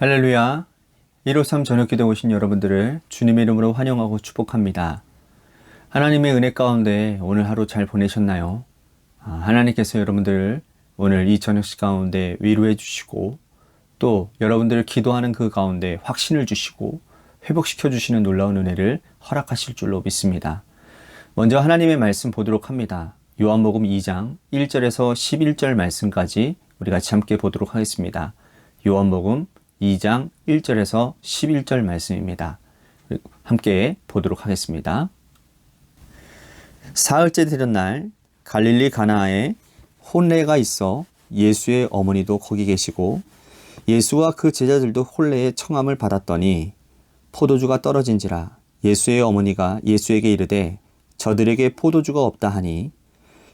할렐루야. 153 저녁기도에 오신 여러분들을 주님의 이름으로 환영하고 축복합니다. 하나님의 은혜 가운데 오늘 하루 잘 보내셨나요? 하나님께서 여러분들을 오늘 이 저녁식 가운데 위로해 주시고 또 여러분들을 기도하는 그 가운데 확신을 주시고 회복시켜 주시는 놀라운 은혜를 허락하실 줄로 믿습니다. 먼저 하나님의 말씀 보도록 합니다. 요한복음 2장 1절에서 11절 말씀까지 우리 같이 함께 보도록 하겠습니다. 요한복음 2장 1절에서 11절 말씀입니다. 함께 보도록 하겠습니다. 사흘째 되던 날 갈릴리 가나에 혼례가 있어 예수의 어머니도 거기 계시고 예수와 그 제자들도 혼례의 청함을 받았더니 포도주가 떨어진지라 예수의 어머니가 예수에게 이르되 저들에게 포도주가 없다 하니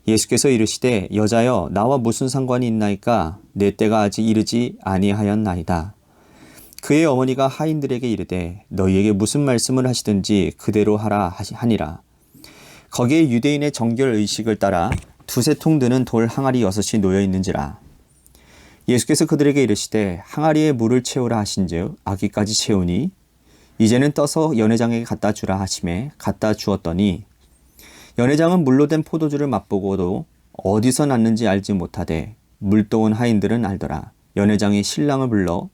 예수께서 이르시되 여자여 나와 무슨 상관이 있나이까 내 때가 아직 이르지 아니하였나이다. 그의 어머니가 하인들에게 이르되 너희에게 무슨 말씀을 하시든지 그대로 하라 하니라. 거기에 유대인의 정결 의식을 따라 두세 통 드는 돌 항아리 6이 놓여 있는지라. 예수께서 그들에게 이르시되 항아리에 물을 채우라 하신즉 아기까지 채우니 이제는 떠서 연회장에게 갖다 주라 하시매 갖다 주었더니 연회장은 물로 된 포도주를 맛보고도 어디서 났는지 알지 못하되 물도온 하인들은 알더라. 연회장이 신랑을 불러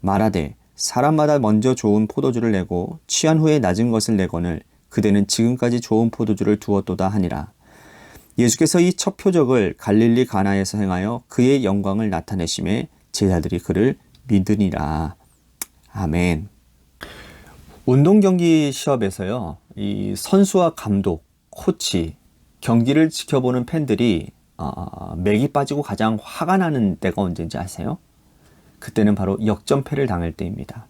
말하되 사람마다 먼저 좋은 포도주를 내고 취한 후에 낮은 것을 내거늘 그대는 지금까지 좋은 포도주를 두었도다 하니라. 예수께서 이 첫 표적을 갈릴리 가나에서 행하여 그의 영광을 나타내심에 제자들이 그를 믿으니라. 아멘. 운동 경기 시합에서요, 이 선수와 감독, 코치, 경기를 지켜보는 팬들이 맥이 빠지고 가장 화가 나는 때가 언제인지 아세요? 그때는 바로 역전패를 당할 때입니다.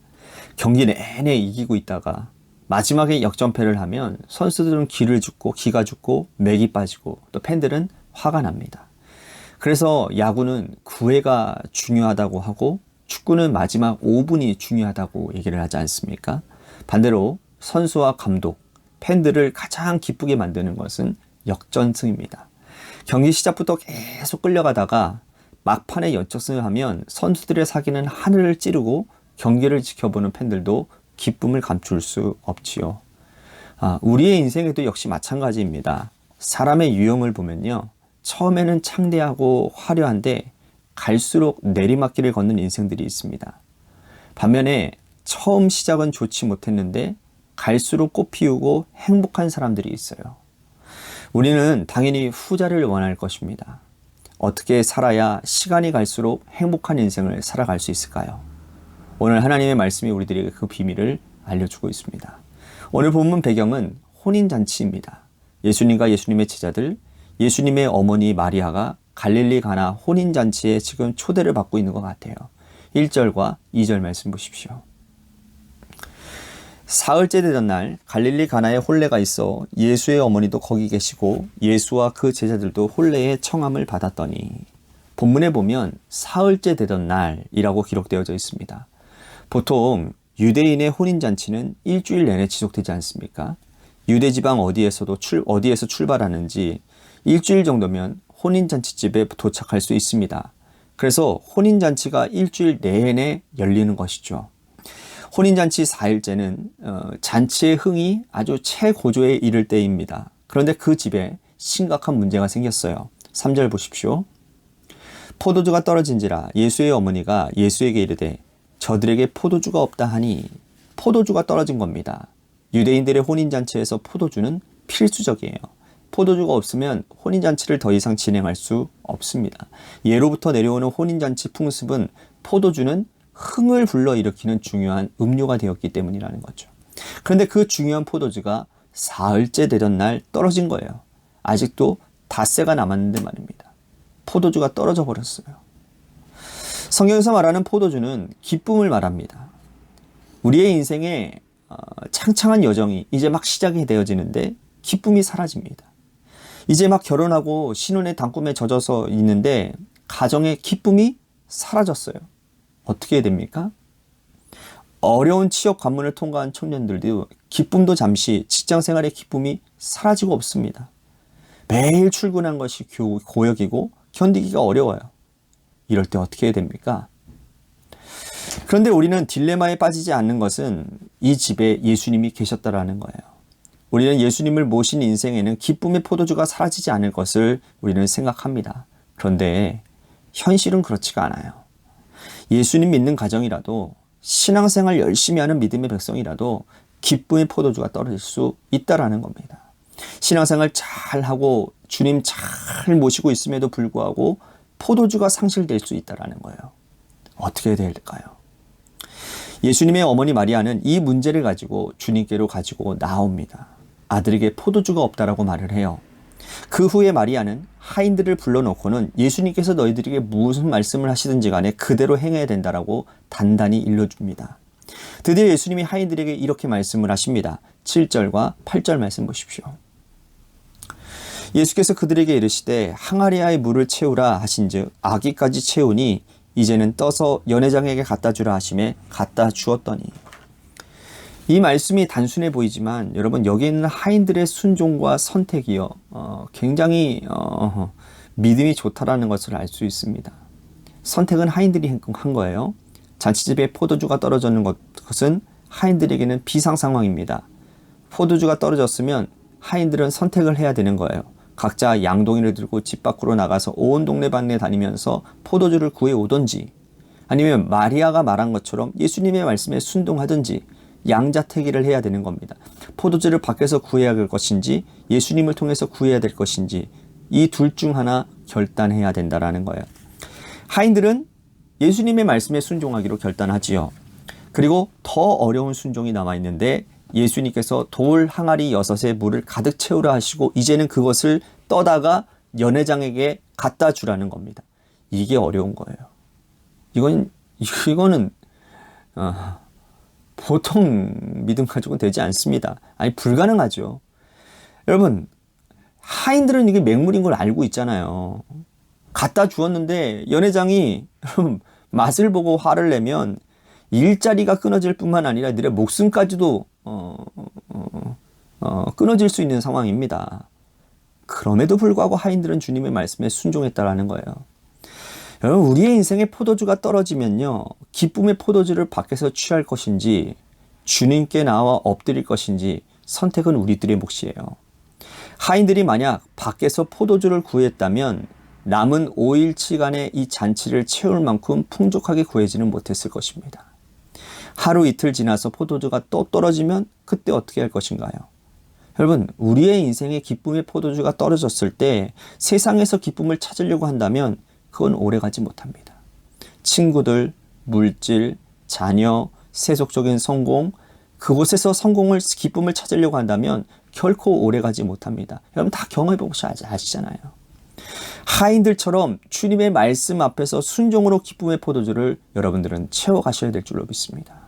경기 내내 이기고 있다가 마지막에 역전패를 하면 선수들은 기가 죽고 맥이 빠지고 또 팬들은 화가 납니다. 그래서 야구는 9회가 중요하다고 하고 축구는 마지막 5분이 중요하다고 얘기를 하지 않습니까? 반대로 선수와 감독, 팬들을 가장 기쁘게 만드는 것은 역전승입니다. 경기 시작부터 계속 끌려가다가 막판에 역전승을 하면 선수들의 사기는 하늘을 찌르고 경기를 지켜보는 팬들도 기쁨을 감출 수 없지요. 우리의 인생에도 역시 마찬가지입니다. 사람의 유형을 보면요. 처음에는 창대하고 화려한데 갈수록 내리막길을 걷는 인생들이 있습니다. 반면에 처음 시작은 좋지 못했는데 갈수록 꽃 피우고 행복한 사람들이 있어요. 우리는 당연히 후자를 원할 것입니다. 어떻게 살아야 시간이 갈수록 행복한 인생을 살아갈 수 있을까요? 오늘 하나님의 말씀이 우리들에게 그 비밀을 알려주고 있습니다. 오늘 본문 배경은 혼인잔치입니다. 예수님과 예수님의 제자들, 예수님의 어머니 마리아가 갈릴리 가나 혼인잔치에 지금 초대를 받고 있는 것 같아요. 1절과 2절 말씀 보십시오. 사흘째 되던 날 갈릴리 가나에 혼례가 있어 예수의 어머니도 거기 계시고 예수와 그 제자들도 혼례의 청함을 받았더니 본문에 보면 사흘째 되던 날이라고 기록되어져 있습니다. 보통 유대인의 혼인잔치는 일주일 내내 지속되지 않습니까? 유대지방 어디에서 출발하는지 일주일 정도면 혼인잔치집에 도착할 수 있습니다. 그래서 혼인잔치가 일주일 내내 열리는 것이죠. 혼인잔치 4일째는 잔치의 흥이 아주 최고조에 이를 때입니다. 그런데 그 집에 심각한 문제가 생겼어요. 3절 보십시오. 포도주가 떨어진지라 예수의 어머니가 예수에게 이르되 저들에게 포도주가 없다 하니 포도주가 떨어진 겁니다. 유대인들의 혼인잔치에서 포도주는 필수적이에요. 포도주가 없으면 혼인잔치를 더 이상 진행할 수 없습니다. 예로부터 내려오는 혼인잔치 풍습은 포도주는 흥을 불러일으키는 중요한 음료가 되었기 때문이라는 거죠. 그런데 그 중요한 포도주가 사흘째 되던 날 떨어진 거예요. 아직도 닷새가 남았는데 말입니다. 포도주가 떨어져 버렸어요. 성경에서 말하는 포도주는 기쁨을 말합니다. 우리의 인생에 창창한 여정이 이제 막 시작이 되어지는데 기쁨이 사라집니다. 이제 막 결혼하고 신혼의 단꿈에 젖어서 있는데 가정의 기쁨이 사라졌어요. 어떻게 해야 됩니까? 어려운 취업 관문을 통과한 청년들도 기쁨도 잠시 직장생활의 기쁨이 사라지고 없습니다. 매일 출근한 것이 고역이고 견디기가 어려워요. 이럴 때 어떻게 해야 됩니까? 그런데 우리는 딜레마에 빠지지 않는 것은 이 집에 예수님이 계셨다라는 거예요. 우리는 예수님을 모신 인생에는 기쁨의 포도주가 사라지지 않을 것을 우리는 생각합니다. 그런데 현실은 그렇지가 않아요. 예수님 믿는 가정이라도 신앙생활 열심히 하는 믿음의 백성이라도 기쁨의 포도주가 떨어질 수 있다라는 겁니다. 신앙생활 잘하고 주님 잘 모시고 있음에도 불구하고 포도주가 상실될 수 있다라는 거예요. 어떻게 될까요? 예수님의 어머니 마리아는 이 문제를 가지고 주님께로 가지고 나옵니다. 아들에게 포도주가 없다라고 말을 해요. 그 후에 마리아는 하인들을 불러놓고는 예수님께서 너희들에게 무슨 말씀을 하시든지 간에 그대로 행해야 된다라고 단단히 일러줍니다. 드디어 예수님이 하인들에게 이렇게 말씀을 하십니다. 7절과 8절 말씀 보십시오. 예수께서 그들에게 이르시되 항아리아의 물을 채우라 하신즉 아기까지 채우니 이제는 떠서 연회장에게 갖다 주라 하심에 갖다 주었더니. 이 말씀이 단순해 보이지만 여러분 여기 있는 하인들의 순종과 선택이요 굉장히 믿음이 좋다라는 것을 알 수 있습니다. 선택은 하인들이 한 거예요. 잔치집에 포도주가 떨어지는 것은 하인들에게는 비상 상황입니다. 포도주가 떨어졌으면 하인들은 선택을 해야 되는 거예요. 각자 양동이를 들고 집 밖으로 나가서 온 동네방네 다니면서 포도주를 구해 오든지 아니면 마리아가 말한 것처럼 예수님의 말씀에 순종하든지 양자택일을 해야 되는 겁니다. 포도주를 밖에서 구해야 될 것인지 예수님을 통해서 구해야 될 것인지 이 둘 중 하나 결단해야 된다라는 거예요. 하인들은 예수님의 말씀에 순종하기로 결단하지요. 그리고 더 어려운 순종이 남아있는데 예수님께서 돌 항아리 6에 물을 가득 채우라 하시고 이제는 그것을 떠다가 연회장에게 갖다 주라는 겁니다. 이게 어려운 거예요. 이거는 보통 믿음 가지고는 되지 않습니다. 아니 불가능하죠. 여러분 하인들은 이게 맹물인 걸 알고 있잖아요. 갖다 주었는데 연회장이 여러분 맛을 보고 화를 내면 일자리가 끊어질 뿐만 아니라 너의 목숨까지도 끊어질 수 있는 상황입니다. 그럼에도 불구하고 하인들은 주님의 말씀에 순종했다라는 거예요. 여러분 우리의 인생에 포도주가 떨어지면요 기쁨의 포도주를 밖에서 취할 것인지 주님께 나와 엎드릴 것인지 선택은 우리들의 몫이에요. 하인들이 만약 밖에서 포도주를 구했다면 남은 5일치간의 이 잔치를 채울 만큼 풍족하게 구해지는 못했을 것입니다. 하루 이틀 지나서 포도주가 또 떨어지면 그때 어떻게 할 것인가요? 여러분 우리의 인생에 기쁨의 포도주가 떨어졌을 때 세상에서 기쁨을 찾으려고 한다면 그건 오래가지 못합니다. 친구들, 물질, 자녀, 세속적인 성공 그곳에서 기쁨을 찾으려고 한다면 결코 오래가지 못합니다. 여러분 다 경험해보고 아시잖아요. 하인들처럼 주님의 말씀 앞에서 순종으로 기쁨의 포도주를 여러분들은 채워가셔야 될 줄로 믿습니다.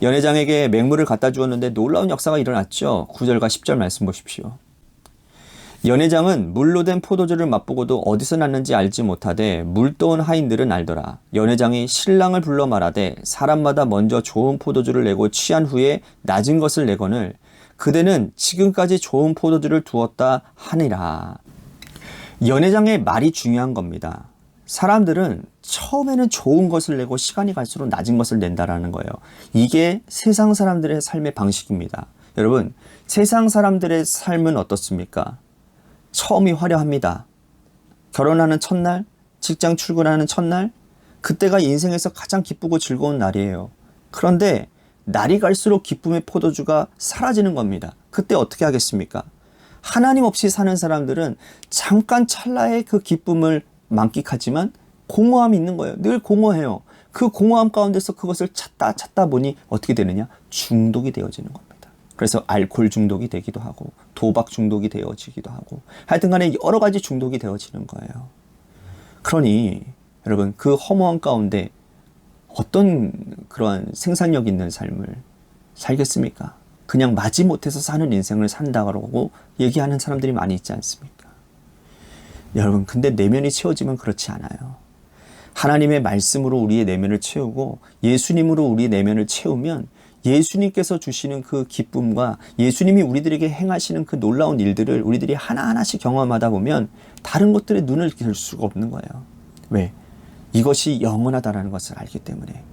연회장에게 맹물을 갖다 주었는데 놀라운 역사가 일어났죠. 9절과 10절 말씀 보십시오. 연회장은 물로 된 포도주를 맛보고도 어디서 났는지 알지 못하되 물 떠온 하인들은 알더라. 연회장이 신랑을 불러 말하되 사람마다 먼저 좋은 포도주를 내고 취한 후에 낮은 것을 내거늘 그대는 지금까지 좋은 포도주를 두었다 하니라. 연회장의 말이 중요한 겁니다. 사람들은 처음에는 좋은 것을 내고 시간이 갈수록 낮은 것을 낸다라는 거예요. 이게 세상 사람들의 삶의 방식입니다. 여러분 세상 사람들의 삶은 어떻습니까? 처음이 화려합니다. 결혼하는 첫날, 직장 출근하는 첫날, 그때가 인생에서 가장 기쁘고 즐거운 날이에요. 그런데 날이 갈수록 기쁨의 포도주가 사라지는 겁니다. 그때 어떻게 하겠습니까? 하나님 없이 사는 사람들은 잠깐 찰나의 그 기쁨을 만끽하지만 공허함이 있는 거예요. 늘 공허해요. 그 공허함 가운데서 그것을 찾다 보니 어떻게 되느냐? 중독이 되어지는 겁니다. 그래서 알코올 중독이 되기도 하고 도박 중독이 되어지기도 하고 하여튼 간에 여러 가지 중독이 되어지는 거예요. 그러니 여러분 그 허무한 가운데 어떤 그러한 생산력 있는 삶을 살겠습니까? 그냥 마지못해서 사는 인생을 산다고 얘기하는 사람들이 많이 있지 않습니까? 여러분 근데 내면이 채워지면 그렇지 않아요. 하나님의 말씀으로 우리의 내면을 채우고 예수님으로 우리의 내면을 채우면 예수님께서 주시는 그 기쁨과 예수님이 우리들에게 행하시는 그 놀라운 일들을 우리들이 하나하나씩 경험하다 보면 다른 것들에 눈을 들 수가 없는 거예요. 왜? 이것이 영원하다라는 것을 알기 때문에.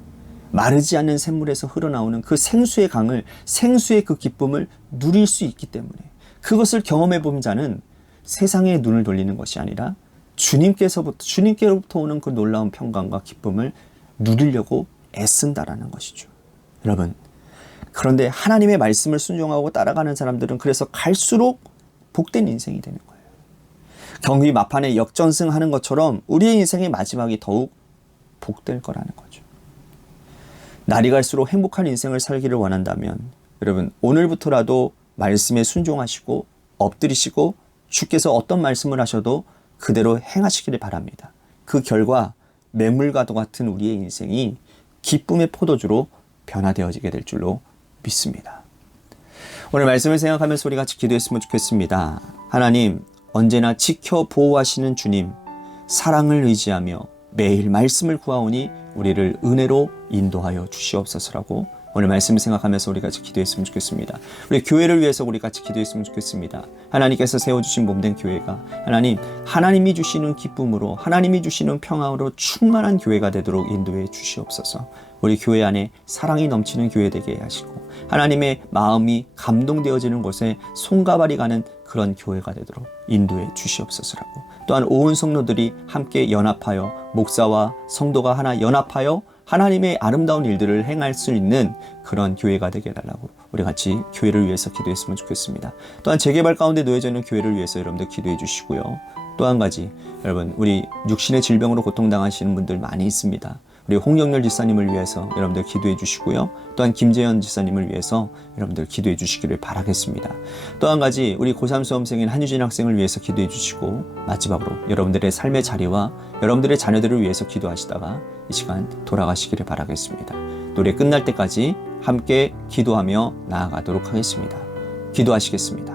마르지 않는 샘물에서 흘러나오는 그 생수의 강을, 생수의 그 기쁨을 누릴 수 있기 때문에, 그것을 경험해 본 자는 세상에 눈을 돌리는 것이 아니라 주님께로부터 오는 그 놀라운 평강과 기쁨을 누리려고 애쓴다라는 것이죠. 여러분, 그런데 하나님의 말씀을 순종하고 따라가는 사람들은 그래서 갈수록 복된 인생이 되는 거예요. 경기 막판에 역전승하는 것처럼 우리의 인생의 마지막이 더욱 복될 거라는 거죠. 날이 갈수록 행복한 인생을 살기를 원한다면 여러분, 오늘부터라도 말씀에 순종하시고 엎드리시고 주께서 어떤 말씀을 하셔도 그대로 행하시기를 바랍니다. 그 결과 맹물과도 같은 우리의 인생이 기쁨의 포도주로 변화되어지게 될 줄로 믿습니다. 오늘 말씀을 생각하면서 우리 같이 기도했으면 좋겠습니다. 하나님, 언제나 지켜 보호하시는 주님, 사랑을 의지하며 매일 말씀을 구하오니 우리를 은혜로 인도하여 주시옵소서라고 오늘 말씀을 생각하면서 우리 같이 기도했으면 좋겠습니다. 우리 교회를 위해서 우리 같이 기도했으면 좋겠습니다. 하나님께서 세워주신 몸된 교회가 하나님이 주시는 기쁨으로, 하나님이 주시는 평화로 충만한 교회가 되도록 인도해 주시옵소서. 우리 교회 안에 사랑이 넘치는 교회 되게 하시고 하나님의 마음이 감동되어지는 곳에 손과 발이 가는 그런 교회가 되도록 인도해 주시옵소서라고, 또한 온 성도들이 함께 연합하여 목사와 성도가 하나 연합하여 하나님의 아름다운 일들을 행할 수 있는 그런 교회가 되게 해달라고 우리 같이 교회를 위해서 기도했으면 좋겠습니다. 또한 재개발 가운데 놓여져 있는 교회를 위해서 여러분들 기도해 주시고요. 또 한 가지, 여러분, 우리 육신의 질병으로 고통당하시는 분들 많이 있습니다. 우리 홍영렬 지사님을 위해서 여러분들 기도해 주시고요. 또한 김재현 지사님을 위해서 여러분들 기도해 주시기를 바라겠습니다. 또 한 가지, 우리 고3 수험생인 한유진 학생을 위해서 기도해 주시고, 마지막으로 여러분들의 삶의 자리와 여러분들의 자녀들을 위해서 기도하시다가 이 시간 돌아가시기를 바라겠습니다. 노래 끝날 때까지 함께 기도하며 나아가도록 하겠습니다. 기도하시겠습니다.